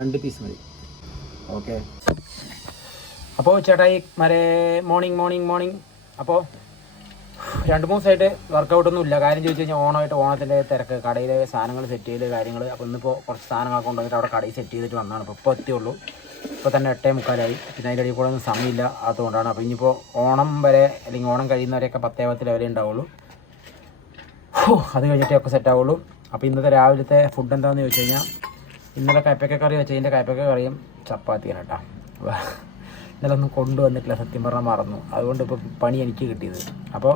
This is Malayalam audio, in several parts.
രണ്ട് പീസ് മതി. ഓക്കെ അപ്പോൾ ഈ മരേ മോർണിംഗ് മോർണിംഗ് മോർണിംഗ് അപ്പോൾ രണ്ട് മൂന്ന് ദിവസമായിട്ട് വർക്കൗട്ടൊന്നും ഇല്ല. കാര്യം ചോദിച്ചു കഴിഞ്ഞാൽ ഓണമായിട്ട് ഓണത്തിന്റെ തിരക്ക് കടയിലെ സാധനങ്ങൾ സെറ്റ് ചെയ്ത് കാര്യങ്ങൾ അപ്പോൾ ഇന്നിപ്പോൾ കുറച്ച് സാധനങ്ങളൊക്കെ കൊണ്ടുവന്നിട്ട് അവിടെ കടയിൽ സെറ്റ് ചെയ്തിട്ട് വന്നതാണ്. അപ്പോൾ ഇപ്പോൾ എത്തിയുള്ളൂ. ഇപ്പോൾ തന്നെ എട്ടേ മുക്കാലായി. പിന്നെ അതിന്റെ ഇടയിൽ കൂടെ ഒന്നും സമയമില്ല. അതുകൊണ്ടാണ്. അപ്പോൾ ഇനിയിപ്പോൾ ഓണം വരെ അല്ലെങ്കിൽ ഓണം കഴിയുന്നവരെയൊക്കെ പത്തേ പത്തിൽ വരെ ഉണ്ടാവുള്ളൂ. അത് കഴിഞ്ഞിട്ടേ ഒക്കെ സെറ്റ് ആവുള്ളൂ. അപ്പോൾ ഇന്നത്തെ രാവിലത്തെ ഫുഡ് എന്താണെന്ന് ചോദിച്ചു കഴിഞ്ഞാൽ ഇന്നലെ കയ്പക്ക കറി വെച്ചതിന്റെ കയ്പക്ക കറിയും ചപ്പാത്തിയാണ് കേട്ടോ. ഇന്നലെ ഒന്നും കൊണ്ടുവന്നിട്ടില്ല സത്യം പറഞ്ഞാൽ മറന്നു. അതുകൊണ്ട് ഇപ്പോൾ പണി എനിക്ക് കിട്ടിയത്. അപ്പോൾ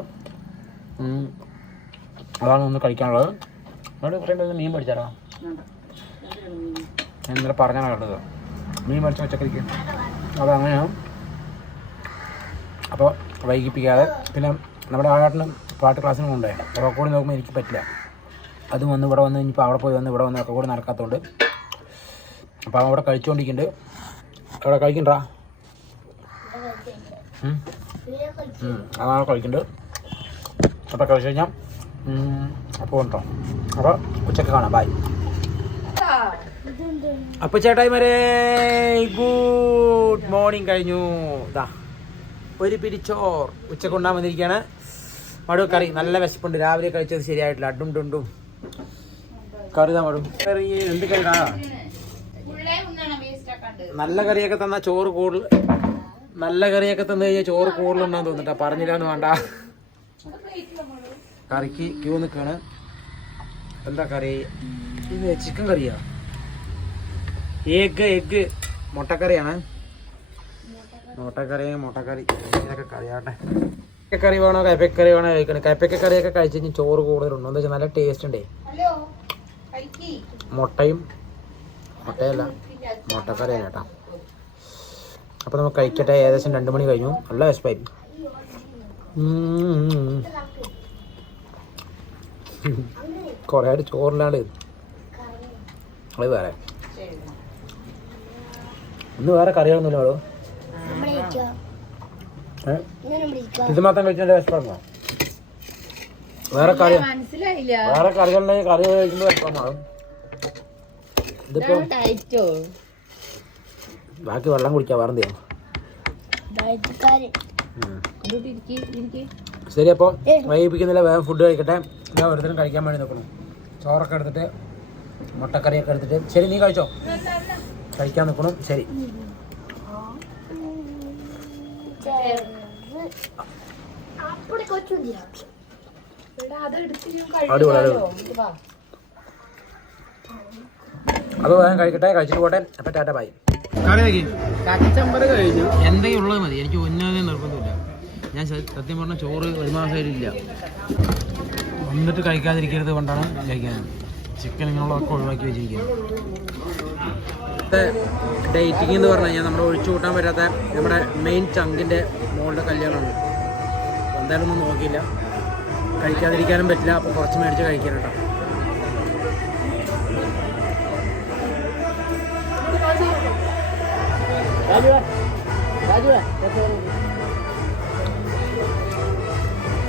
അതാണ് ഒന്ന് കഴിക്കാനുള്ളത്. എന്നോട് പറയുമ്പോൾ മീൻ പഠിച്ചാലോ ഞാൻ ഇന്നലെ പറഞ്ഞാണ് കണ്ടത് മീൻ പഠിച്ച പച്ചക്കറിക്ക്. അപ്പോൾ അങ്ങനെയാണ് അപ്പോൾ വൈകിപ്പിക്കാതെ പിന്നെ നമ്മുടെ ആകാട്ടിന് പാട്ട് ക്ലാസ്സിന് കൊണ്ടുപോയി റോക്കോടി നോക്കുമ്പോൾ എനിക്ക് പറ്റില്ല. അതും വന്ന് ഇവിടെ വന്ന് ഇനിയിപ്പോൾ അവിടെ പോയി വന്ന് ഇവിടെ വന്ന് കൂടെ നടക്കാത്തതുകൊണ്ട് അവൻ അവിടെ കഴിച്ചുകൊണ്ടിരിക്കുന്നുണ്ട് അവിടെ കഴിക്കണ്ടാ അതാണ് കഴിക്കുന്നുണ്ട് അപ്പോൾ കഴിച്ച് കഴിഞ്ഞാൽ അപ്പോൾ ഉണ്ടോ? അപ്പോൾ ഉച്ചയ്ക്ക് കാണാം. ബായ് അപ്പോൾ ചേട്ടായിമാരെ ഗുഡ് മോർണിംഗ് കഴിഞ്ഞു. ഇതാ ഒരു പിരിച്ചോർ ഉച്ചയ്ക്ക് കൊണ്ടാൻ വന്നിരിക്കുകയാണ്. മടു കറി നല്ല വിശപ്പുണ്ട്. രാവിലെ കഴിച്ചത് ശരിയായിട്ടില്ല. അഡും കറി താ മടു. കറി എന്ത് കറി നല്ല കറിയൊക്കെ തന്ന ചോറ് കൂടുതൽ നല്ല കറിയൊക്കെ തന്നു കഴിഞ്ഞാൽ ചോറ് കൂടുതലുണ്ടെന്ന് തോന്നിട്ടാ പറഞ്ഞില്ലാന്ന് വേണ്ട. കറിക്ക് ക്യൂ നിൽക്കാണ് എന്താ കറി? ഇത് ചിക്കൻ കറിയാ. എഗ് എഗ് മുട്ടക്കറിയാണ്. മുട്ടക്കറി മുട്ടക്കറി. ഇതൊക്കെ കറിയാട്ടെ. കറി വേണോ കയ്പക്കറി വേണോ കഴിക്കണം കയ്പക്ക കറിയൊക്കെ കഴിച്ച് കഴിഞ്ഞാൽ ചോറ് കൂടുതലുണ്ടോ എന്താ വെച്ചാൽ നല്ല ടേസ്റ്റ് ഉണ്ടേ. മുട്ടയും മുട്ടയല്ല മുട്ടക്കറിയാണ് കേട്ടോ. അപ്പോൾ നമുക്ക് കഴിക്കട്ടെ ഏകദേശം രണ്ട് മണി കഴിഞ്ഞു. നല്ല വിശപ്പായി. കുറേ ആയിട്ട് ചോറിലാണ് അത് വേറെ. ഇന്ന് വേറെ കറികളൊന്നുമില്ല അവളോ ഏ? ഇത് മാത്രം കഴിച്ചാൽ വിശപ്പാണോ വേറെ കറി വേറെ കറികളുണ്ടെങ്കിൽ കറി കഴിക്കുമ്പോൾ വിശപ്പാണ് ഇതിപ്പോ ഡയറ്റോ. ബാക്കി വെള്ളം കുടിക്കാം വേറെ എന്തെയ്യാം ശരി അപ്പോൾ വൈകിപ്പിക്കുന്നില്ല വേഗം ഫുഡ് കഴിക്കട്ടെ. ഞാൻ ഒരുത്തരും കഴിക്കാൻ വേണ്ടി നോക്കണം ചോറൊക്കെ എടുത്തിട്ട് മുട്ടക്കറിയൊക്കെ എടുത്തിട്ട്. ശരി നീ കഴിച്ചോ? കഴിക്കാൻ നിൽക്കണം ശരി. അടിപൊളി അടിപൊളി. അപ്പോൾ വേഗം കഴിക്കട്ടെ കഴിച്ചിട്ട് പോട്ടെ. അപ്പം ടാറ്റ ബൈ. കച്ചമ്പറ് കഴിഞ്ഞു എന്തെങ്കിലും ഉള്ളത് മതി? എനിക്ക് ഒന്നും നിർബന്ധമില്ല. ഞാൻ സത്യം പറഞ്ഞ ചോറ് ഒരു മാസമായിട്ടില്ല. വന്നിട്ട് കഴിക്കാതിരിക്കരുത് കൊണ്ടാണ് കഴിക്കാൻ ചിക്കൻ ഇങ്ങനെയുള്ളതൊക്കെ ഒഴിവാക്കി വെച്ചിരിക്കുന്നത് ഡേറ്റിംഗ് എന്ന് പറഞ്ഞു കഴിഞ്ഞാൽ നമ്മുടെ ഒഴിച്ചു കൂട്ടാൻ പറ്റാത്ത നമ്മുടെ മെയിൻ ചങ്കിന്റെ മോളുടെ കല്യാണമാണ്. എന്തായാലും ഒന്നും നോക്കിയില്ല. കഴിക്കാതിരിക്കാനും പറ്റില്ല. അപ്പോൾ കുറച്ച് മേടിച്ച് Đấy chưa? Đấy chưa? Đấy chưa?